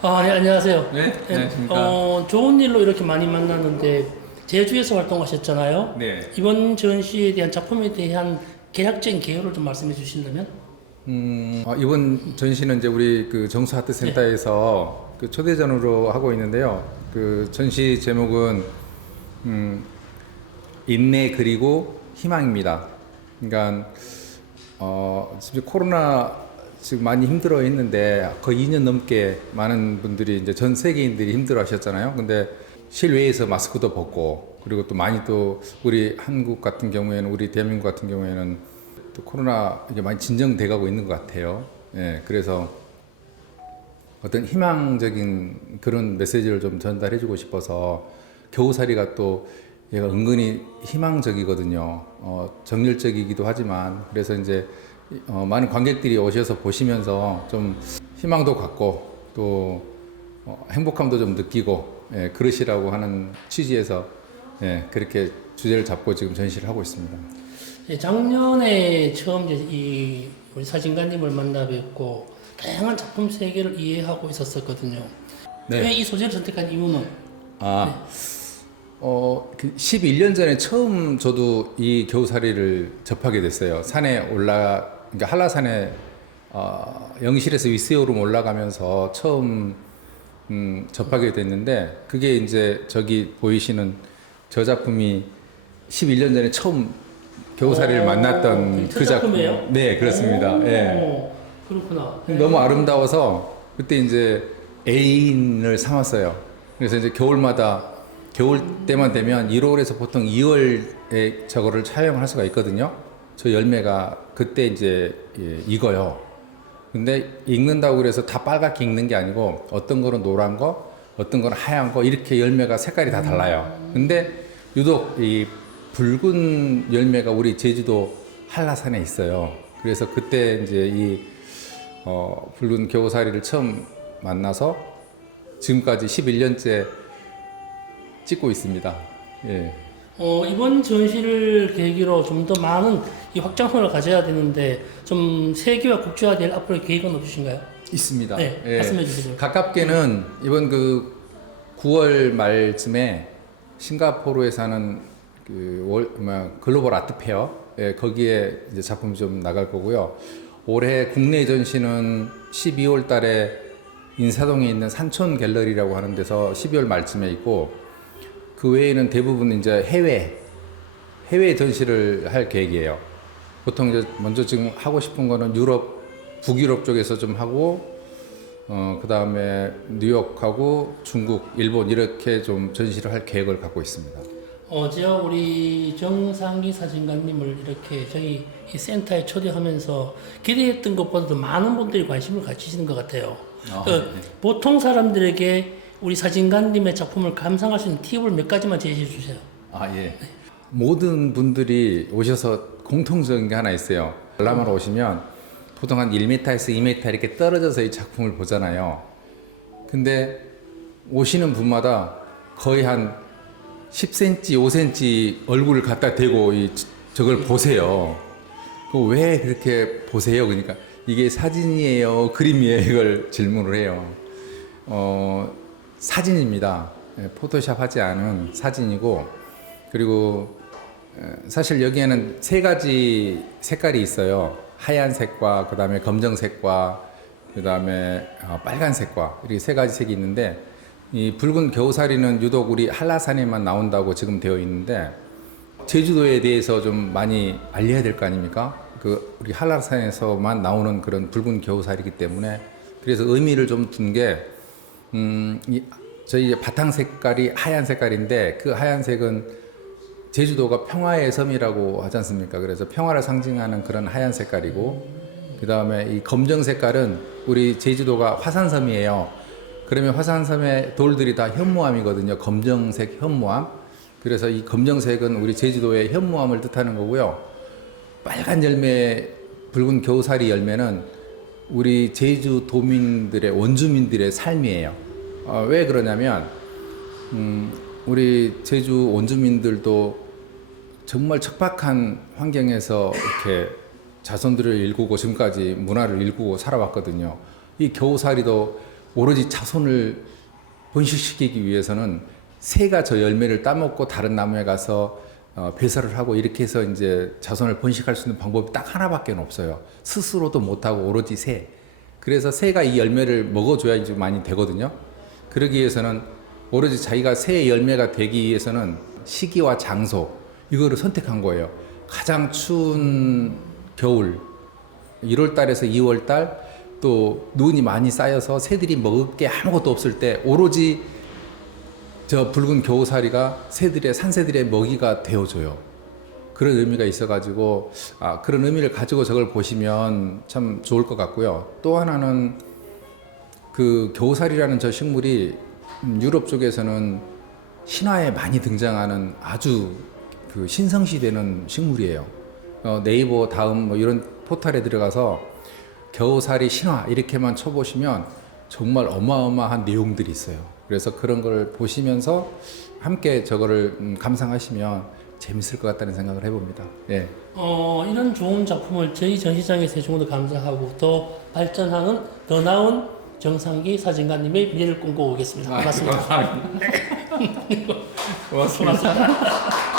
아, 네, 안녕하세요. 네, 예, 안녕하십니까. 어, 좋은 일로 이렇게 많이 만났는데 제주에서 활동하셨잖아요. 네. 이번 전시에 대한 작품에 대한 개략적인 개요를 좀 말씀해 주신다면? 음, 어, 이번 전시는 이제 우리 그 정수 아트 센터에서 그 초대전으로 하고 있는데요. 그 전시 제목은 음, 인내 그리고 희망입니다. 그러니까 어, 지금 코로나 지금 많이 힘들어 했는데 거의 2년 넘게 많은 분들이 이제 전 세계인들이 힘들어 하셨잖아요. 근데 실외에서 마스크도 벗고 그리고 또 많이 또 우리 한국 같은 경우에는 우리 대한민국 같은 경우에는 또 코로나 이제 많이 진정돼 가고 있는 것 같아요. 예, 그래서 어떤 희망적인 그런 메시지를 좀 전달해 주고 싶어서 겨우살이가 또 얘가 은근히 희망적이거든요. 어, 정열적이기도 하지만 그래서 이제 어, 많은 관객들이 오셔서 보시면서 좀 희망도 갖고 또 어, 행복함도 좀 느끼고 예, 그러시라고 하는 취지에서 예, 그렇게 주제를 잡고 지금 전시를 하고 있습니다. 예, 작년에 처음 이제 이 우리 사진가님을 만나 뵙고 다양한 작품 세계를 이해하고 있었었거든요. 네. 왜 이 소재를 선택한 이유는? 아, 어, 그 11년 전에 처음 저도 이 겨우살이를 접하게 됐어요. 산에 올라, 그러니까 한라산에 어, 영실에서 위스오름 올라가면서 처음 음, 접하게 됐는데 그게 이제 저기 보이시는 저 작품이 11년 전에 처음 겨우살이를 오, 만났던 그그 작품. 작품이에요? 네, 그렇습니다. 오, 예. 그렇구나. 너무 아름다워서 그때 이제 애인을 삼았어요. 그래서 이제 겨울마다 겨울 때만 되면 1월에서 보통 2월에 저거를 촬영을 할 수가 있거든요. 저 열매가 그때 이제 예, 익어요. 근데 익는다고 그래서 다 빨갛게 익는 게 아니고 어떤 거는 노란 거, 어떤 거는 하얀 거 이렇게 열매가 색깔이 다 달라요. 근데 유독 이 붉은 열매가 우리 제주도 한라산에 있어요. 그래서 그때 이제 이 어, 붉은 겨우살이를 처음 만나서 지금까지 11년째 찍고 있습니다. 예. 어, 이번 전시를 계기로 좀 더 많은 이 확장성을 가져야 되는데 좀 세계화 국제화될 앞으로의 계획은 없으신가요? 있습니다. 네, 예. 말씀해 주세요. 가깝게는 이번 그 9월 말쯤에 싱가포르에서 하는 그 월, 뭐야, 글로벌 아트 페어 예, 거기에 이제 작품 좀 나갈 거고요. 올해 국내 전시는 12월 달에 인사동에 있는 산촌 갤러리라고 하는 데서 12월 말쯤에 있고 그 외에는 대부분 이제 해외 해외 전시를 할 계획이에요. 보통 이제 먼저 지금 하고 싶은 거는 유럽 북유럽 쪽에서 좀 하고 어, 그 다음에 뉴욕하고 중국, 일본 이렇게 좀 전시를 할 계획을 갖고 있습니다. 어제 우리 정상기 사진가님을 이렇게 저희 이 센터에 초대하면서 기대했던 것보다도 많은 분들이 관심을 가지시는 것 같아요. 아, 그 보통 사람들에게 우리 사진가님의 작품을 감상할 수 있는 팁을 몇 가지만 제시해 주세요. 아, 예. 모든 분들이 오셔서 공통적인 게 하나 있어요. 관람하러 오시면 보통 한 1m에서 2m 이렇게 떨어져서 이 작품을 보잖아요. 근데 오시는 분마다 거의 한 10cm, 5cm 얼굴을 갖다 대고 이 저걸 보세요. 그왜 그렇게 보세요? 그러니까 이게 사진이에요, 그림이에요? 이걸 질문을 해요. 어, 사진입니다. 예, 포토샵 하지 않은 사진이고 그리고 에, 사실 여기에는 세 가지 색깔이 있어요. 하얀색과 그 다음에 검정색과 그 다음에 어, 빨간색과 이렇게 세 가지 색이 있는데 이 붉은 겨우살이는 유독 우리 한라산에만 나온다고 지금 되어 있는데 제주도에 대해서 좀 많이 알려야 될 거 아닙니까? 그 우리 한라산에서만 나오는 그런 붉은 겨우살이기 때문에 그래서 의미를 좀 둔게 음, 이 저희 바탕 색깔이 하얀 색깔인데 그 하얀색은 제주도가 평화의 섬이라고 하지 않습니까? 그래서 평화를 상징하는 그런 하얀 색깔이고 그 다음에 이 검정 색깔은 우리 제주도가 화산섬이에요. 그러면 화산섬의 돌들이 다 현무암이거든요. 검정색 현무암. 그래서 이 검정색은 우리 제주도의 현무암을 뜻하는 거고요. 빨간 열매, 붉은 겨우살이 열매는 우리 제주 도민들의 원주민들의 삶이에요. 어, 왜 그러냐면 음, 우리 제주 원주민들도 정말 척박한 환경에서 이렇게 자손들을 일구고 지금까지 문화를 일구고 살아왔거든요. 이 겨우살이도 오로지 자손을 번식시키기 위해서는 새가 저 열매를 따먹고 다른 나무에 가서 어, 배설을 하고 이렇게 해서 이제 자손을 번식할 수 있는 방법이 딱 하나밖에 없어요. 스스로도 못하고 오로지 새. 그래서 새가 이 열매를 먹어줘야 이제 많이 되거든요. 그러기 위해서는 오로지 자기가 새의 열매가 되기 위해서는 시기와 장소 이거를 선택한 거예요. 가장 추운 겨울 1월 달에서 2월 달 또 눈이 많이 쌓여서 새들이 먹을 게 아무것도 없을 때 오로지 저 붉은 겨우살이가 새들의 산새들의 먹이가 되어줘요. 그런 의미가 있어가지고 아 그런 의미를 가지고 저걸 보시면 참 좋을 것 같고요. 또 하나는 그 겨우살이라는 저 식물이 음, 유럽 쪽에서는 신화에 많이 등장하는 아주 그 신성시되는 식물이에요. 어, 네이버 다음 뭐 이런 포털에 들어가서 겨우살이 신화 이렇게만 쳐보시면 정말 어마어마한 내용들이 있어요. 그래서 그런 걸 보시면서 함께 저거를 음, 감상하시면 재밌을 것 같다는 생각을 해봅니다. 예. 어, 이런 좋은 작품을 저희 전시장에서 해준 것도 감사하고 더 발전하는 더 나은 정상기 사진가님의 미래를 꿈꿔오겠습니다. 고맙습니다. 고맙습니다.